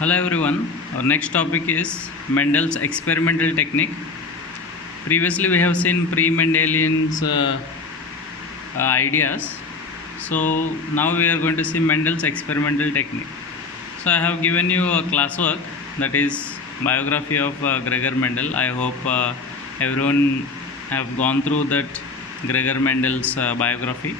Hello everyone. Our next topic is Mendel's experimental technique. Previously we have seen pre-Mendelian's ideas. So now we are going to see Mendel's experimental technique. So I have given you a classwork, that is biography of Gregor Mendel. I hope everyone have gone through that Gregor Mendel's biography.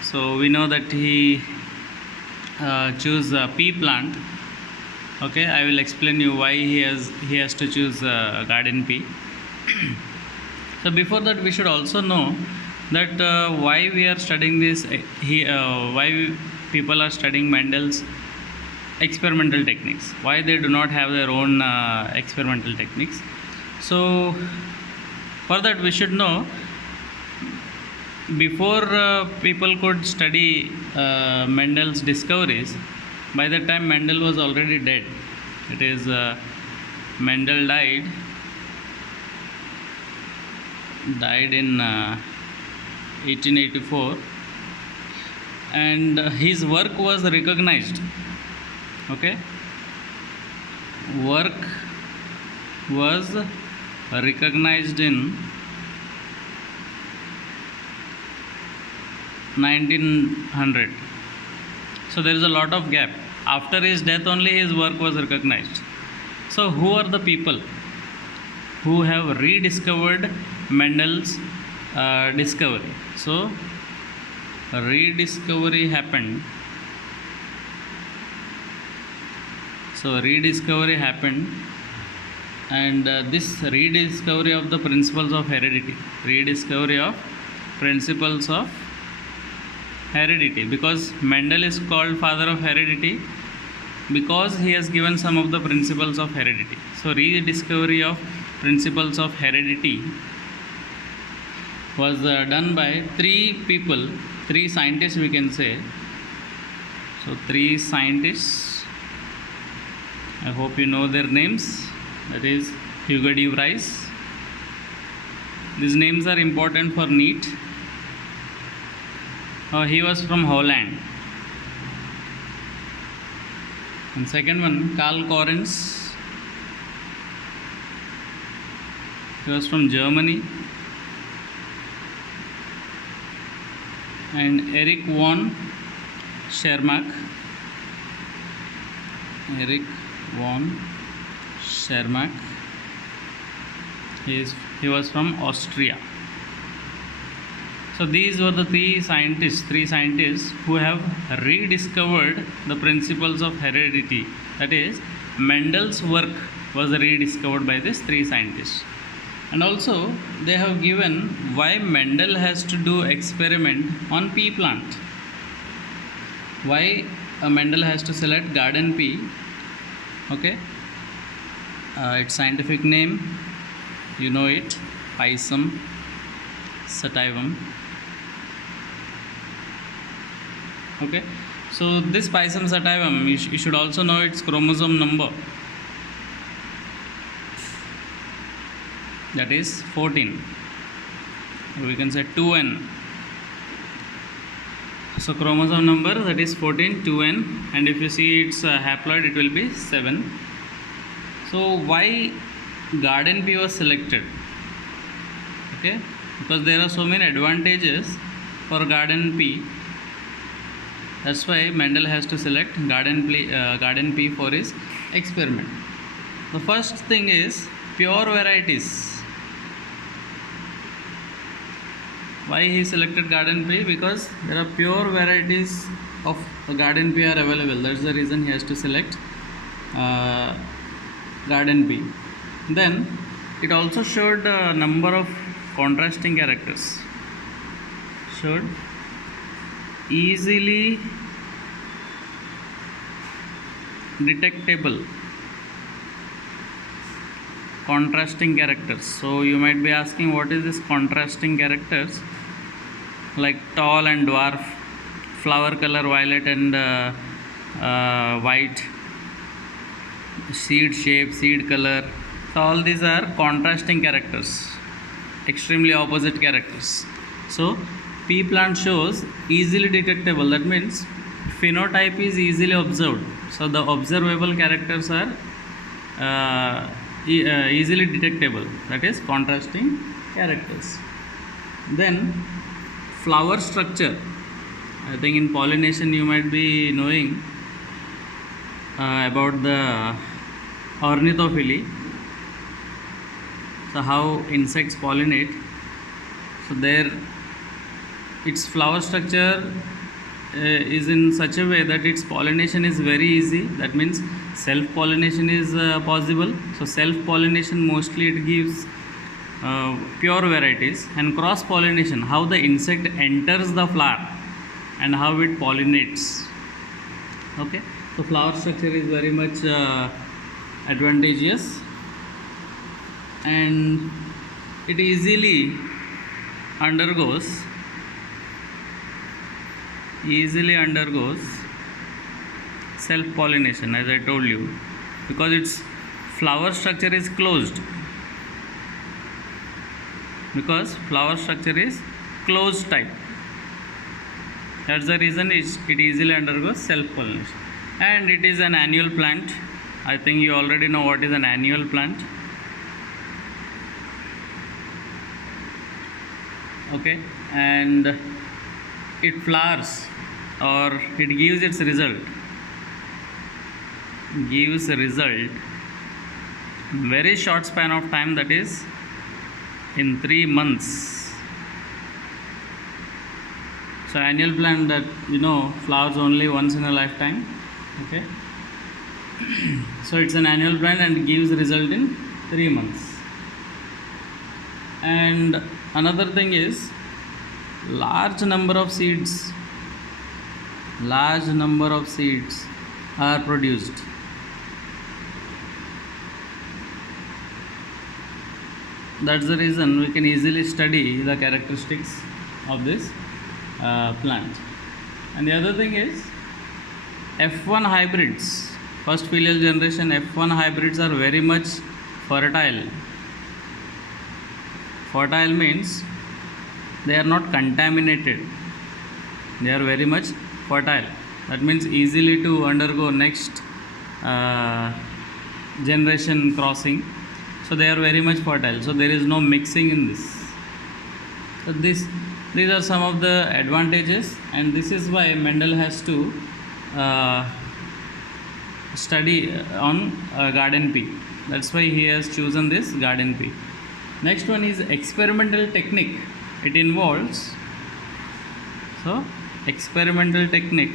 So we know that he chose pea plant. Okay, I will explain you why he has to choose garden pea. So before that we should also know that why we are studying this, why people are studying Mendel's experimental techniques, why they do not have their own experimental techniques. So for that we should know, before people could study Mendel's discoveries, by that time Mendel was already dead. It is Mendel died in 1884, and his work was recognized. Okay, work was recognized in 1900. So there is a lot of gap. After his death only his work was recognized. So who are the people who have rediscovered Mendel's discovery? So rediscovery happened. And this rediscovery of the principles of heredity, because Mendel is called father of heredity because he has given some of the principles of heredity. So rediscovery of principles of heredity was done by three scientists, we can say. So three scientists, I hope you know their names. That is Hugo de Vries. These names are important for NEET. He was from Holland. And second one, Karl Correns. He was from Germany. And Erich von Schermach. He was from Austria. So these were the three scientists who have rediscovered the principles of heredity. That is, Mendel's work was rediscovered by these three scientists. And also they have given why Mendel has to do experiment on pea plant. Why Mendel has to select garden pea. Okay, its scientific name, you know it, Pisum sativum. Okay, so this Pisum sativum, you should also know its chromosome number, that is 14. We can say 2n. So chromosome number, that is 14, 2n, and if you see its haploid, it will be 7. So why garden pea was selected? Okay, because there are so many advantages for garden pea. That's why Mendel has to select garden pea for his experiment. The first thing is pure varieties. Why he selected garden pea? Because there are pure varieties of garden pea are available. That's the reason he has to select garden pea. Then it also showed a number of contrasting characters. Showed easily detectable contrasting characters. So you might be asking, what is this contrasting characters? Like tall and dwarf, flower color violet and white, seed shape, seed color. So all these are contrasting characters, extremely opposite characters. So pea plant shows easily detectable. That means phenotype is easily observed. So the observable characters are easily detectable, that is contrasting characters. Then flower structure. I think in pollination you might be knowing about the ornithophyly. So how insects pollinate. So there its flower structure is in such a way that its pollination is very easy. That means self pollination is possible. So self pollination mostly it gives pure varieties, and cross pollination, how the insect enters the flower and how it pollinates. Okay, so flower structure is very much advantageous, and it easily undergoes self pollination, as I told you, because its flower structure is closed. Because flower structure is closed type, that's the reason it easily undergoes self pollination. And it is an annual plant. I think you already know what is an annual plant. Okay, and it flowers, or it gives its result very short span of time, that is in 3 months. So annual plant, that flowers only once in a lifetime. Okay, so it's an annual plant and gives result in 3 months. And another thing is large number of seeds are produced. That's the reason we can easily study the characteristics of this plant. And the other thing is F1 hybrids, first filial generation F1 hybrids are very much fertile. Fertile means they are not contaminated, they are very much fertile. That means easily to undergo next generation crossing. So they are very much fertile, so there is no mixing in this. So these are some of the advantages, and this is why Mendel has to study on garden pea. That's why he has chosen this garden pea. Next one is experimental technique. It involves experimental technique.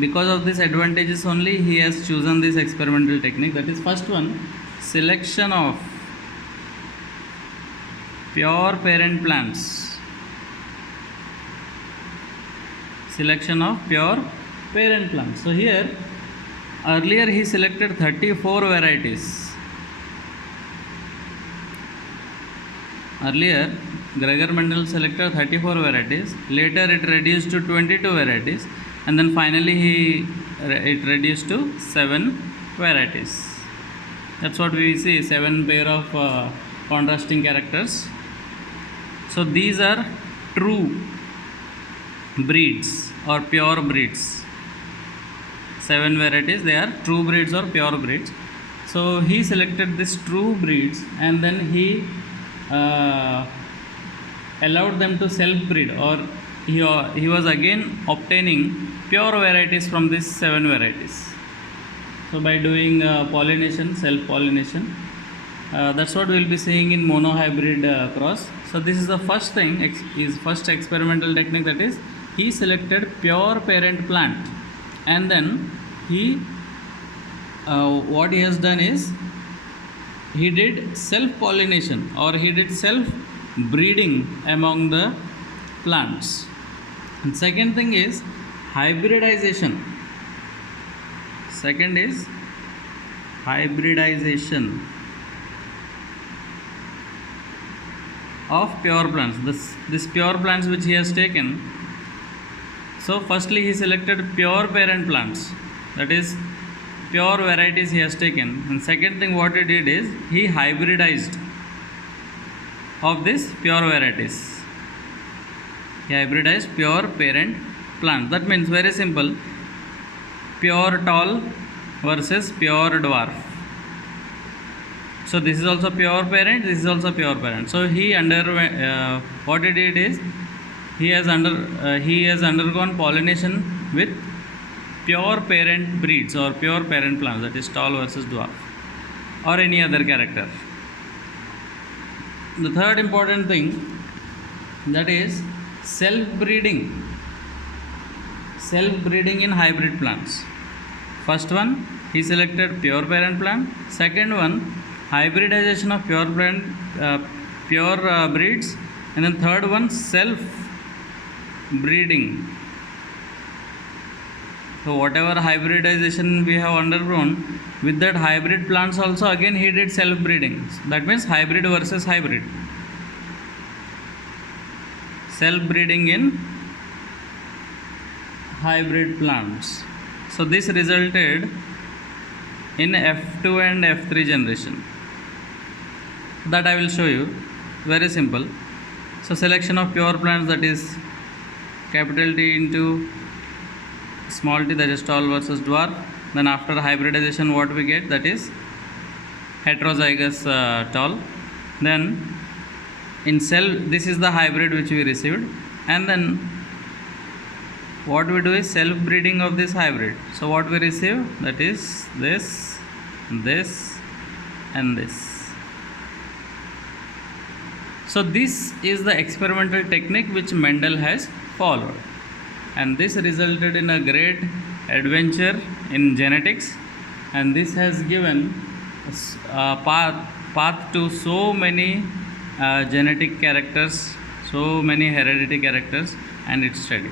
Because of these advantages only he has chosen this experimental technique. That is, first one, selection of pure parent plants. Selection of pure parent plants. So here earlier he selected 34 varieties. Earlier Gregor Mendel selected 34 varieties. Later it reduced to 22 varieties, and then finally it reduced to 7 varieties. That's what we see, 7 pair of contrasting characters. So these are true breeds or pure breeds. 7 varieties, they are true breeds or pure breeds. So he selected these true breeds, and then he allowed them to self breed, or he was again obtaining pure varieties from these 7 varieties. So by doing pollination, self pollination, that's what we will be seeing in monohybrid cross. So this is the first thing, is first experimental technique, that is he selected pure parent plant, and then he what he has done is he did self pollination, or he did self breeding among the plants. And second thing is hybridization. Second is hybridization of pure plants. This pure plants which he has taken. So firstly he selected pure parent plants, that is pure varieties he has taken. And second thing what he did is he hybridized of these pure varieties. He hybridized pure parent plants. That means very simple, pure tall versus pure dwarf. So this is also pure parent, this is also pure parent. So he what he did is he has undergone pollination with pure parent breeds or pure parent plants, that is tall versus dwarf or any other character. The third important thing, that is self-breeding in hybrid plants. First one, he selected pure parent plant. Second one, hybridization of pure breeds. And then third one, self-breeding. So whatever hybridization we have undergone, with that hybrid plants also again he did self-breeding. That means hybrid versus hybrid. Self-breeding in hybrid plants. So this resulted in F2 and F3 generation. That I will show you. Very simple. So selection of pure plants, that is capital T into small t, that is tall versus dwarf. Then after hybridization what we get, that is heterozygous tall. Then in cell, this is the hybrid which we received, and then what we do is self breeding of this hybrid. So what we receive, that is this and this. So this is the experimental technique which Mendel has followed, and this resulted in a great adventure in genetics, and this has given a path to so many genetic characters, so many hereditary characters and its study.